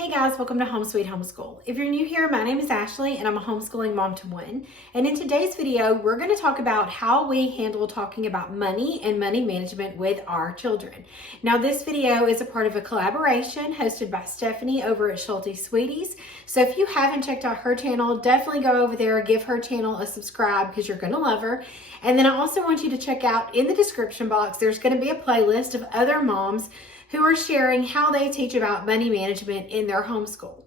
Hey guys, welcome to Home Sweet Homeschool. If you're new here, my name is Ashley and I'm a homeschooling mom to one. And in today's video, we're going to talk about how we handle talking about money and money management with our children. Now, this video is a part of a collaboration hosted by Stephanie over at Schulte Sweeties. So if you haven't checked out her channel, definitely go over there, give her channel a subscribe because you're going to love her. And then I also want you to check out in the description box, there's going to be a playlist of other moms who are sharing how they teach about money management in their homeschool.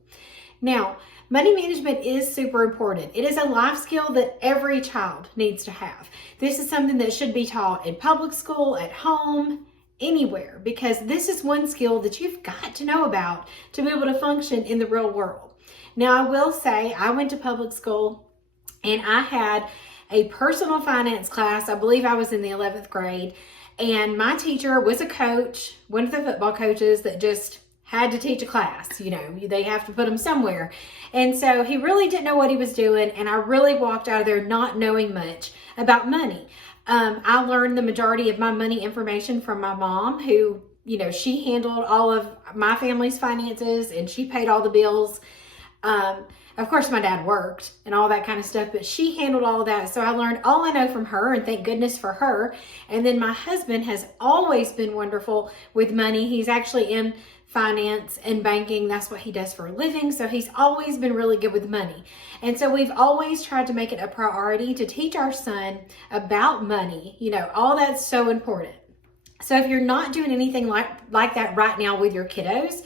Now, money management is super important. It is a life skill that every child needs to have. This is something that should be taught in public school, at home, anywhere, because this is one skill that you've got to know about to be able to function in the real world. Now, I will say I went to public school and I had a personal finance class. I believe I was in the 11th grade. And my teacher was a coach, one of the football coaches that just had to teach a class. You know, they have to put them somewhere. And so he really didn't know what he was doing. And I really walked out of there not knowing much about money. I learned the majority of my money information from my mom, who, you know, she handled all of my family's finances and she paid all the bills. Of course, my dad worked and all that kind of stuff, but she handled all of that. So I learned all I know from her, and thank goodness for her. And then my husband has always been wonderful with money. He's actually in finance and banking. That's what he does for a living. So he's always been really good with money. And so we've always tried to make it a priority to teach our son about money. You know, all that's so important. So if you're not doing anything like that right now with your kiddos,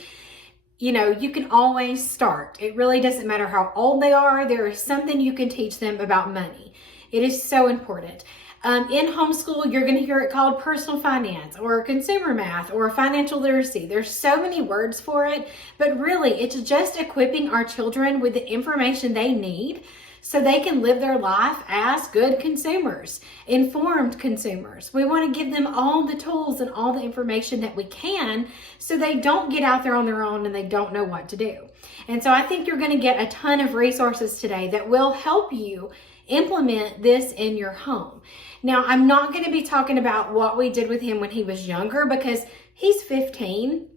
you know, you can always start. It really doesn't matter how old they are. There is something you can teach them about money. It is so important. In homeschool, you're going to hear it called personal finance or consumer math or financial literacy. There's so many words for it, but really it's just equipping our children with the information they need so they can live their life as good consumers, informed consumers. We want to give them all the tools and all the information that we can so they don't get out there on their own and they don't know what to do. And so I think you're going to get a ton of resources today that will help you implement this in your home. Now, I'm not going to be talking about what we did with him when he was younger because he's 15.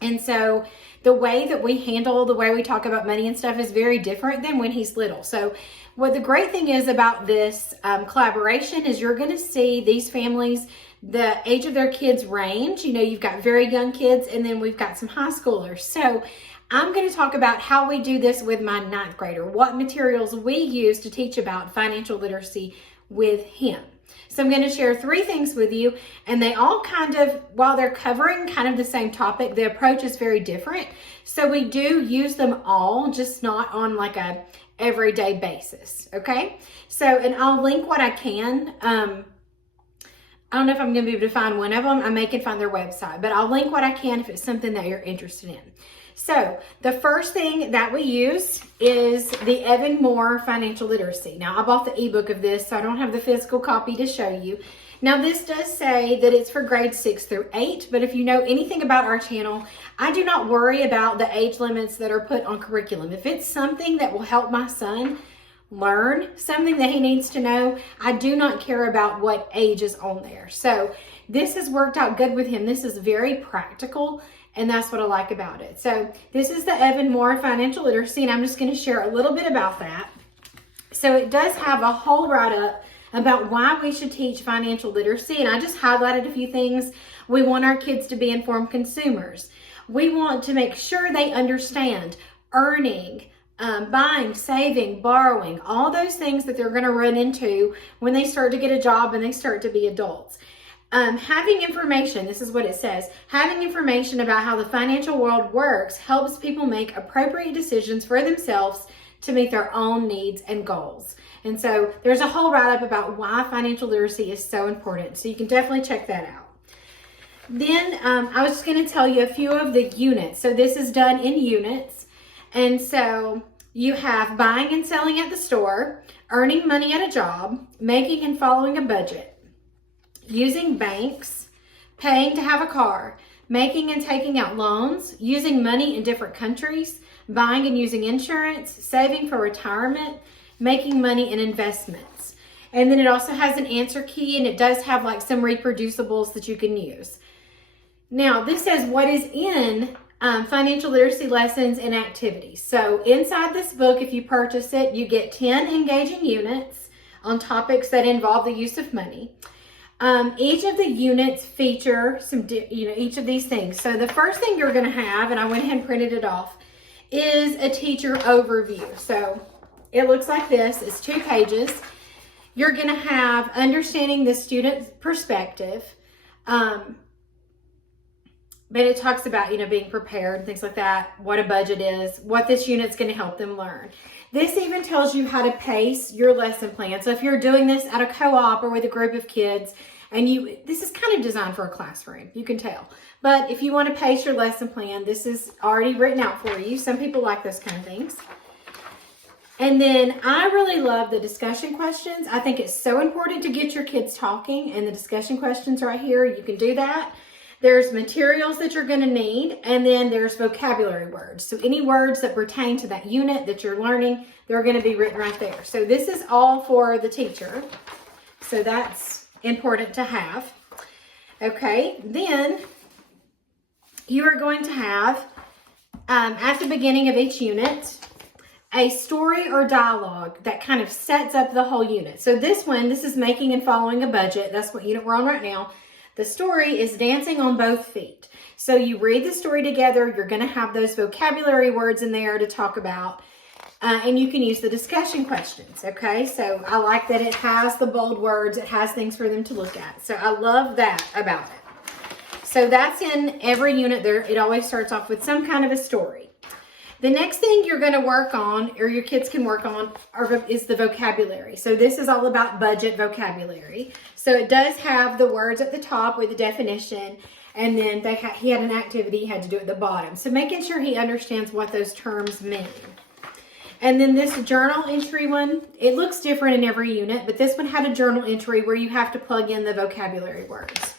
And so the way that we handle, the way we talk about money and stuff is very different than when he's little. So what the great thing is about this collaboration is you're going to see these families, the age of their kids range. You know, you've got very young kids and then we've got some high schoolers. So I'm going to talk about how we do this with my 9th grader, what materials we use to teach about financial literacy with him. So I'm going to share 3 things with you, and they all kind of, while they're covering kind of the same topic, the approach is very different. So we do use them all, just not on like a everyday basis. Okay. So, and I'll link what I can. I don't know if I'm going to be able to find one of them. I may can find their website, but I'll link what I can if it's something that you're interested in. So the first thing that we use is the Evan Moore Financial Literacy. Now, I bought the ebook of this, so I don't have the physical copy to show you. Now, this does say that it's for grades 6 through 8, but if you know anything about our channel, I do not worry about the age limits that are put on curriculum. If it's something that will help my son learn something that he needs to know, I do not care about what age is on there. So this has worked out good with him. This is very practical, and that's what I like about it. So this is the Evan Moore Financial Literacy, and I'm just going to share a little bit about that. So it does have a whole write-up about why we should teach financial literacy, and I just highlighted a few things. We want our kids to be informed consumers. We want to make sure they understand earning, buying, saving, borrowing, all those things that they're going to run into when they start to get a job and they start to be adults. Having information, this is what it says, having information about how the financial world works helps people make appropriate decisions for themselves to meet their own needs and goals. And so there's a whole write-up about why financial literacy is so important. So you can definitely check that out. Then I was just going to tell you a few of the units. So this is done in units. And so you have buying and selling at the store, earning money at a job, making and following a budget, using banks, paying to have a car, making and taking out loans, using money in different countries, buying and using insurance, saving for retirement, making money in investments. And then it also has an answer key, and it does have like some reproducibles that you can use. Now, this says what is in financial literacy lessons and activities. So inside this book, if you purchase it, you get 10 engaging units on topics that involve the use of money. Each of the units feature each of these things. So the first thing you're going to have, and I went ahead and printed it off, is a teacher overview. So it looks like this. It's 2 pages. You're going to have understanding the student's perspective. But it talks about, being prepared and things like that, what a budget is, what this unit's going to help them learn. This even tells you how to pace your lesson plan. So if you're doing this at a co-op or with a group of kids, and this is kind of designed for a classroom, you can tell. But if you want to pace your lesson plan, this is already written out for you. Some people like those kind of things. And then I really love the discussion questions. I think it's so important to get your kids talking, and the discussion questions right here, you can do that. There's materials that you're going to need, and then there's vocabulary words. So any words that pertain to that unit that you're learning, they're going to be written right there. So this is all for the teacher. So that's important to have. Okay, then you are going to have, at the beginning of each unit, a story or dialogue that kind of sets up the whole unit. So this is making and following a budget. That's what unit we're on right now. The story is dancing on both feet. So you read the story together. You're going to have those vocabulary words in there to talk about. And you can use the discussion questions. Okay, so I like that it has the bold words. It has things for them to look at. So I love that about it. So that's in every unit there. It always starts off with some kind of a story. The next thing you're going to work on, or your kids can work on, is the vocabulary. So this is all about budget vocabulary. So it does have the words at the top with the definition, and then he had an activity he had to do at the bottom. So making sure he understands what those terms mean. And then this journal entry one, it looks different in every unit, but this one had a journal entry where you have to plug in the vocabulary words.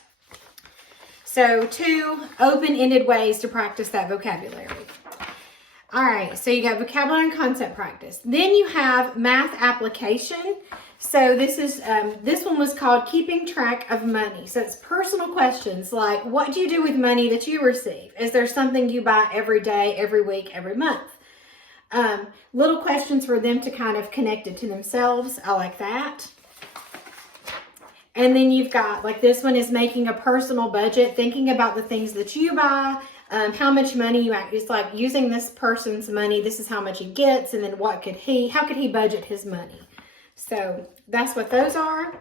So 2 open-ended ways to practice that vocabulary. All right, so you got vocabulary and concept practice. Then you have math application. So this one was called Keeping Track of Money. So it's personal questions like, what do you do with money that you receive? Is there something you buy every day, every week, every month? Little questions for them to kind of connect it to themselves. I like that. And then you've got, like this one is making a personal budget, thinking about the things that you buy, how much money you act. It's like using this person's money. This is how much he gets, and then how could he budget his money? So that's what those are.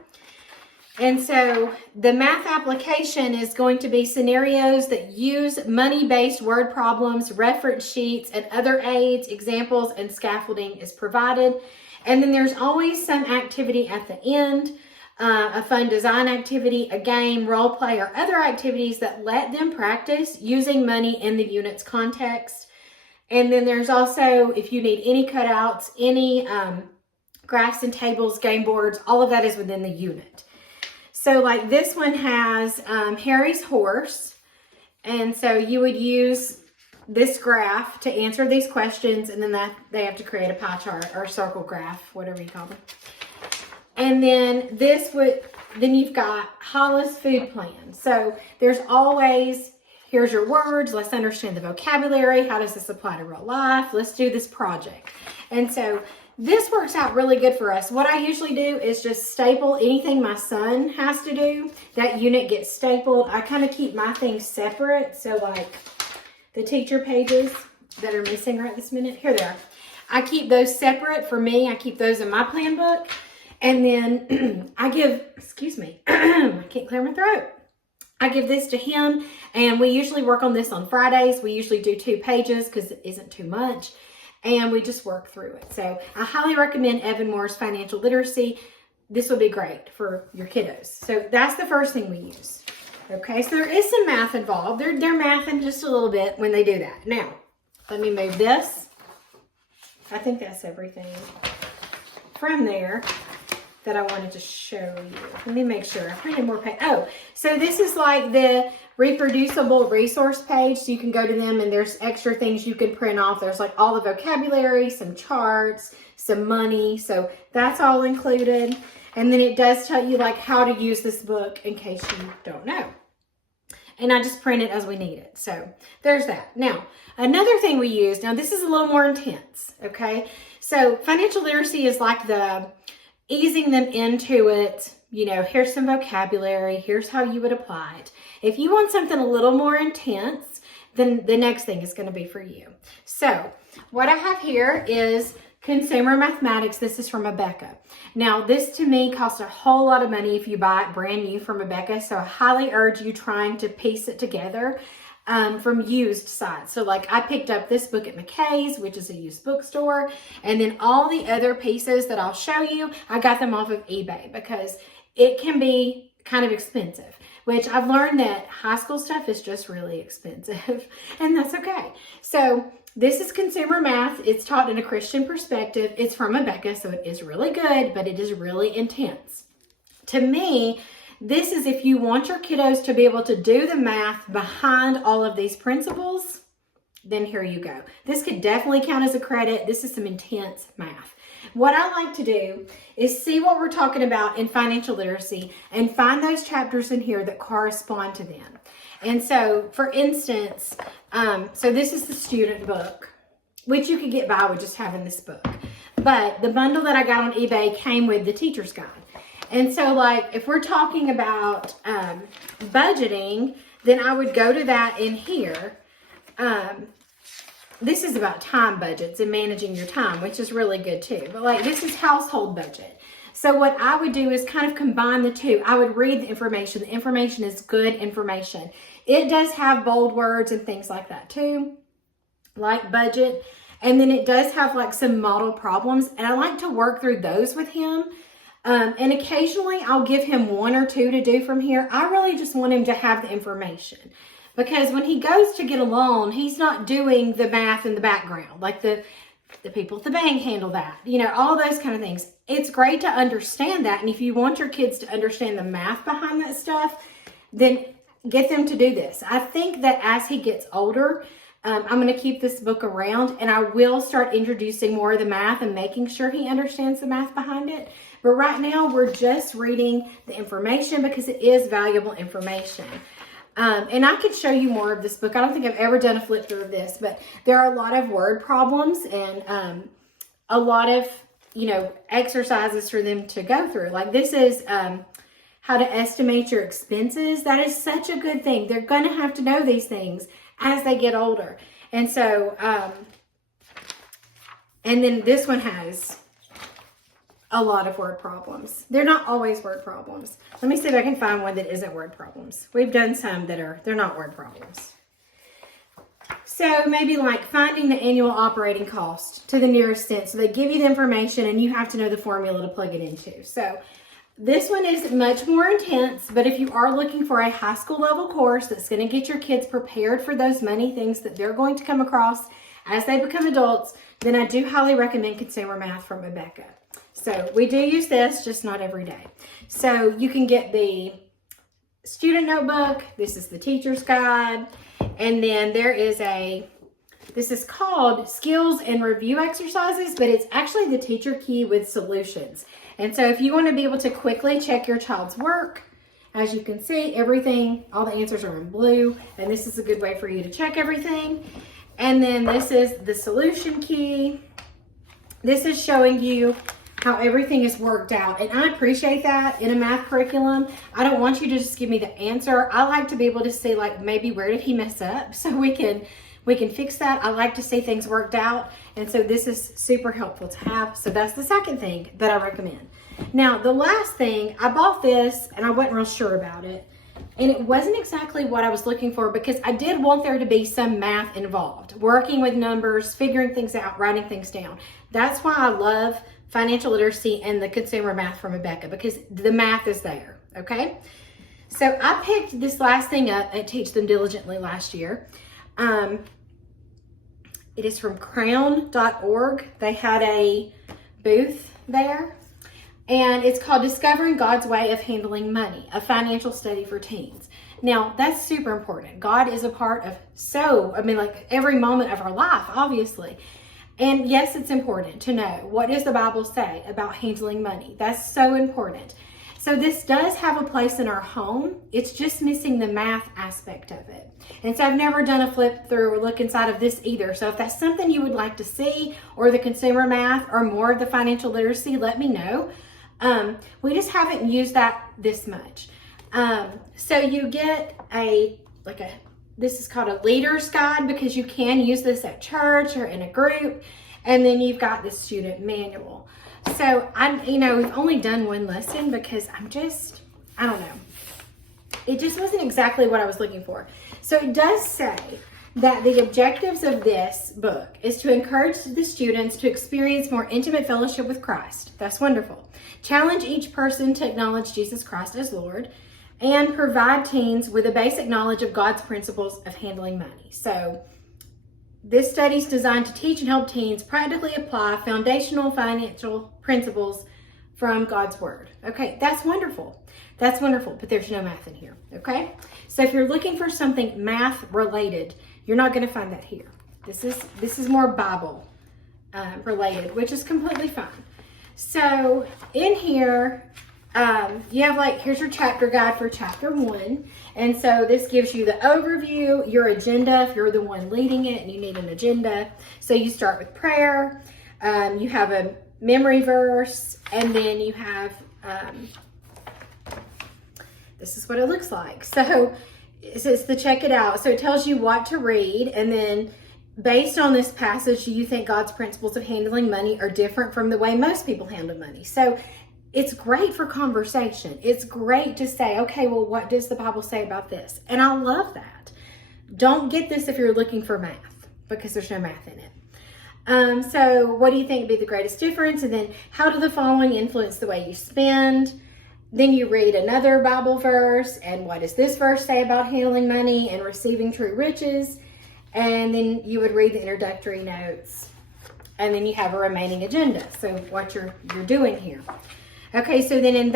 And so the math application is going to be scenarios that use money-based word problems, reference sheets, and other aids, examples, and scaffolding is provided. And then there's always some activity at the end. A fun design activity, a game, role play, or other activities that let them practice using money in the unit's context. And then there's also, if you need any cutouts, any graphs and tables, game boards, all of that is within the unit. So like this one has Harry's horse. And so you would use this graph to answer these questions, and then they have to create a pie chart or circle graph, whatever you call them. And then then you've got Hollis food plan. So there's always, here's your words, let's understand the vocabulary, how does this apply to real life, let's do this project. And so this works out really good for us. What I usually do is just staple anything my son has to do. That unit gets stapled. I kind of keep my things separate. So like the teacher pages that are missing right this minute, here they are. I keep those separate for me. I keep those in my plan book. And then I give, excuse me, I can't clear my throat. I give this to him, and we usually work on this on Fridays. We usually do 2 pages because it isn't too much, and we just work through it. So I highly recommend Evan Moore's Financial Literacy. This would be great for your kiddos. So that's the first thing we use. Okay, so there is some math involved. They're mathing just a little bit when they do that. Now, let me move this. I think that's everything from there that I wanted to show you. Let me make sure. I printed more page. Oh, so this is like the reproducible resource page. So you can go to them and there's extra things you can print off. There's like all the vocabulary, some charts, some money. So that's all included. And then it does tell you like how to use this book in case you don't know. and I just print it as we need it. So there's that. Now, another thing we use, now this is a little more intense, okay? So financial literacy is like the easing them into it. You know, here's some vocabulary, here's how you would apply it. If you want something a little more intense, then the next thing is going to be for you. So what I have here is Consumer Mathematics. This is from Abeka. Now, this to me costs a whole lot of money if you buy it brand new from Abeka, so I highly urge you trying to piece it together from used sites. So like I picked up this book at McKay's, which is a used bookstore, and then all the other pieces that I'll show you, I got them off of eBay because it can be kind of expensive, which I've learned that high school stuff is just really expensive, and that's okay. So this is Consumer Math. It's taught in a Christian perspective. It's from Abeka, so it is really good, but it is really intense. To me, this is if you want your kiddos to be able to do the math behind all of these principles, then here you go. This could definitely count as a credit. This is some intense math. What I like to do is see what we're talking about in financial literacy and find those chapters in here that correspond to them. And so, for instance, so this is the student book, which you could get by with just having this book. But the bundle that I got on eBay came with the teacher's guide. And so, like, if we're talking about budgeting, then I would go to that in here. This is about time budgets and managing your time, which is really good too. But like, this is household budget. So what I would do is kind of combine the two. I would read the information. The information is good information. It does have bold words and things like that too, like budget. And then it does have like some model problems. And I like to work through those with him. And occasionally I'll give him one or two to do from here. I really just want him to have the information. Because when he goes to get a loan, he's not doing the math in the background. Like the people at the bank handle that. You know, all those kind of things. It's great to understand that. And if you want your kids to understand the math behind that stuff, then get them to do this. I think that as he gets older, I'm going to keep this book around. And I will start introducing more of the math and making sure he understands the math behind it. But right now, we're just reading the information because it is valuable information. And I could show you more of this book. I don't think I've ever done a flip through of this, but there are a lot of word problems and a lot of, you know, exercises for them to go through. Like this is how to estimate your expenses. That is such a good thing. They're going to have to know these things as they get older. And so, and then this one has a lot of word problems. They're not always word problems. Let me see if I can find one that isn't word problems. We've done some that they're not word problems. So maybe like finding the annual operating cost to the nearest cent. So they give you the information and you have to know the formula to plug it into. So this one is much more intense, but if you are looking for a high school level course that's going to get your kids prepared for those money things that they're going to come across as they become adults, then I do highly recommend Consumer Math from Abeka. So we do use this, just not every day. So you can get the student notebook. This is the teacher's guide. And then there is this is called Skills and Review Exercises, but it's actually the teacher key with solutions. And so if you want to be able to quickly check your child's work, as you can see, everything, all the answers are in blue. And this is a good way for you to check everything. And then this is the solution key. This is showing you how everything is worked out. And I appreciate that in a math curriculum. I don't want you to just give me the answer. I like to be able to see like maybe where did he mess up so we can fix that. I like to see things worked out. And so this is super helpful to have. So that's the second thing that I recommend. Now, the last thing, I bought this and I wasn't real sure about it. And it wasn't exactly what I was looking for because I did want there to be some math involved. Working with numbers, figuring things out, writing things down. That's why I love financial literacy and the Consumer Math from Abeka because the math is there, okay? So I picked this last thing up at Teach Them Diligently last year. It is from crown.org. They had a booth there. And it's called Discovering God's Way of Handling Money, a financial study for teens. Now, that's super important. God is a part of like every moment of our life, obviously. And yes, it's important to know what does the Bible say about handling money. That's so important. So this does have a place in our home. It's just missing the math aspect of it. And so I've never done a flip through or look inside of this either. So if that's something you would like to see, or the consumer math, or more of the financial literacy, let me know. We just haven't used that this much. So you get this is called a leader's guide, because you can use this at church or in a group. And then you've got the student manual. So we've only done one lesson because I don't know. It just wasn't exactly what I was looking for. So it does say that the objectives of this book is to encourage the students to experience more intimate fellowship with Christ. That's wonderful. Challenge each person to acknowledge Jesus Christ as Lord, and provide teens with a basic knowledge of God's principles of handling money. So this study is designed to teach and help teens practically apply foundational financial principles from God's Word. Okay, that's wonderful. That's wonderful, but there's no math in here, okay? So if you're looking for something math related, you're not going to find that here. This is more Bible related, which is completely fine. So in here, you have here's your chapter guide for chapter 1. And so this gives you the overview, your agenda, if you're the one leading it and you need an agenda. So you start with prayer, you have a memory verse, and then you have, this is what it looks like. So it says to check it out. So it tells you what to read, and then based on this passage, you think God's principles of handling money are different from the way most people handle money. So it's great for conversation. It's great to say, okay, well, what does the Bible say about this? And I love that. Don't get this if you're looking for math, because there's no math in it. So what do you think would be the greatest difference? And then how do the following influence the way you spend? Then you read another Bible verse, and what does this verse say about handling money and receiving true riches? And then you would read the introductory notes, and then you have a remaining agenda. So what you're doing here. Okay, so then in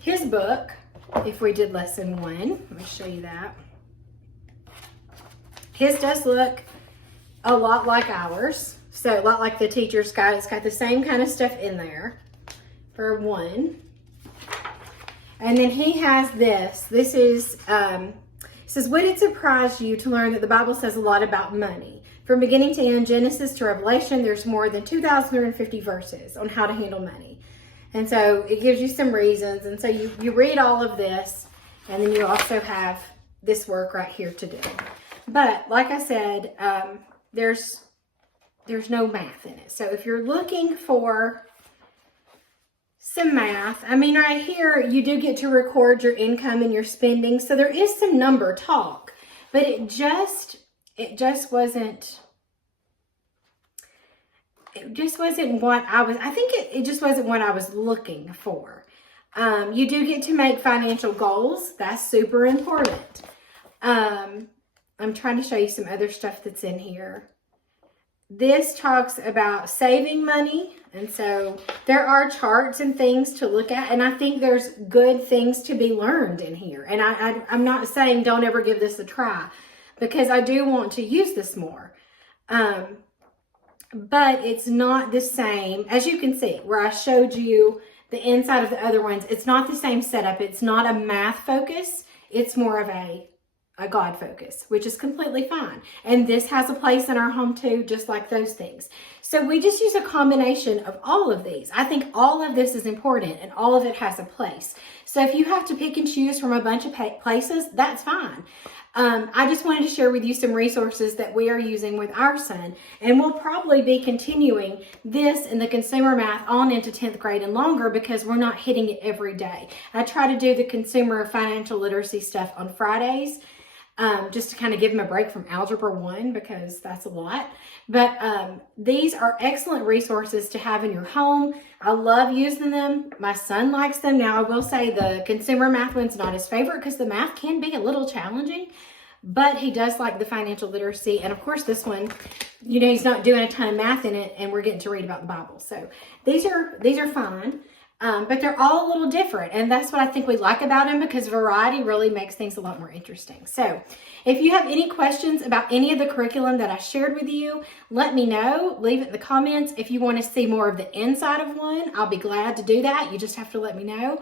his book, if we did lesson 1, let me show you that. His does look a lot like ours. So a lot like the teacher's guide. It's got the same kind of stuff in there for 1. And then he has this. This is, it says, would it surprise you to learn that the Bible says a lot about money? From beginning to end, Genesis to Revelation, there's more than 2,250 verses on how to handle money. And so it gives you some reasons. And so you read all of this, and then you also have this work right here to do. But like I said, there's no math in it. So if you're looking for some math, I mean, right here, you do get to record your income and your spending. So there is some number talk, but it just wasn't what it just wasn't what I was looking for. You do get to make financial goals. That's super important. I'm trying to show you some other stuff that's in here. This talks about saving money. And so there are charts and things to look at. And I think there's good things to be learned in here. And I'm not saying don't ever give this a try, because I do want to use this more. But it's not the same, as you can see, where I showed you the inside of the other ones. It's not the same setup. It's not a math focus. It's more of a God focus, which is completely fine. And this has a place in our home too, just like those things. So we just use a combination of all of these. I think all of this is important, and all of it has a place. So if you have to pick and choose from a bunch of places, that's fine. I just wanted to share with you some resources that we are using with our son, and we'll probably be continuing this in the consumer math on into 10th grade and longer, because we're not hitting it every day. I try to do the consumer financial literacy stuff on Fridays, just to kind of give them a break from Algebra 1, because that's a lot. But these are excellent resources to have in your home. I love using them. My son likes them. Now, I will say the consumer math one's not his favorite, because the math can be a little challenging, but he does like the financial literacy. And of course, this one, he's not doing a ton of math in it, and we're getting to read about the Bible. So these are fine. But they're all a little different, and that's what I think we like about them, because variety really makes things a lot more interesting. So if you have any questions about any of the curriculum that I shared with you, let me know. Leave it in the comments. If you want to see more of the inside of one, I'll be glad to do that. You just have to let me know.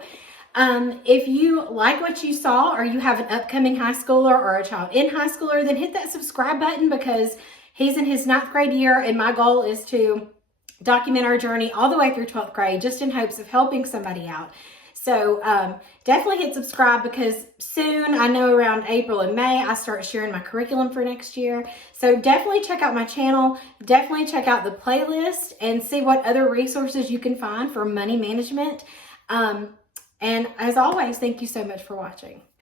If you like what you saw, or you have an upcoming high schooler or a child in high schooler, then hit that subscribe button, because he's in his 9th grade year, and my goal is to document our journey all the way through 12th grade, just in hopes of helping somebody out. So definitely hit subscribe, because soon, I know around April and May, I start sharing my curriculum for next year. So definitely check out my channel. Definitely check out the playlist and see what other resources you can find for money management. And as always, thank you so much for watching.